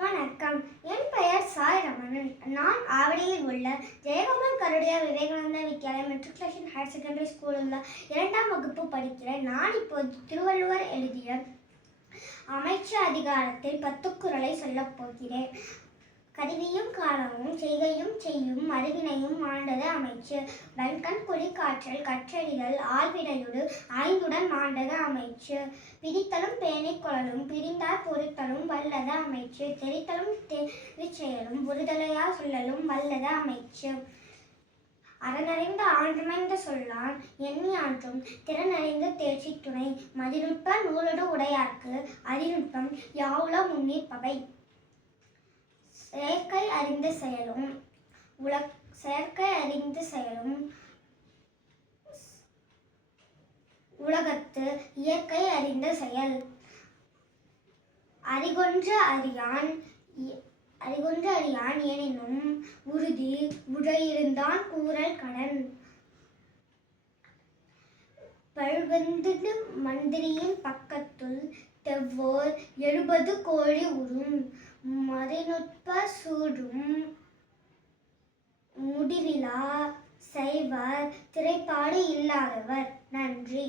வணக்கம். என் பெயர் சாய் ரமணன். நான் ஆவடியில் உள்ள Jayagopal Garodia Vivekananda Vidyalaya matriculation higher secondary ஸ்கூலில் 2ஆம் வகுப்பு படிக்கிறேன். நான் இப்போது திருவள்ளுவர் எழுதிய அமைச்சு அதிகாரத்தில் 10 குறளை சொல்லப் போகிறேன். கருவியும் காலமும் செய்கையும் செய்யும் அறிவினையும் மாண்டது அமைச்சு. வன்கண் குறிக்காற்றல் கற்றறிதல் ஆழ்வினையோடு ஐந்துடன் மாண்டது அமைச்சு. பிரித்தலும் பேணிக் கொள்ளலும் பிரிந்தார் பொறுத்தலும் வல்லது அமைச்சு. தெரித்தலும் தெரிச்செயலும் ஒருதலையா சொல்லலும் வல்லது அமைச்சு. அறனறிந்த ஆன்றமைந்த சொல்லான் எண்ணி ஆற்றும் திறனறிந்த தேர்ச்சி துணை. மதிநுட்ப நூலோடு உடையார்க்கு அதிநுட்பம் யாவுல முன்னிற்பவை. செயற்கை அறிந்த செயலும் உலகத்து இயற்கை அறிந்த செயல். அறிகொன்று அறியான் எனினும் உறுதி உழையிருந்தான் கூறல் கடன். பழுவெந்து மந்திரியின் பக்கத்துள் தெவ்வோர் 70 கோழி உறும். மறைநுட்ப சூடும் முடிவிலா செய்வர் திரைப்பாடு இல்லாதவர். நன்றி.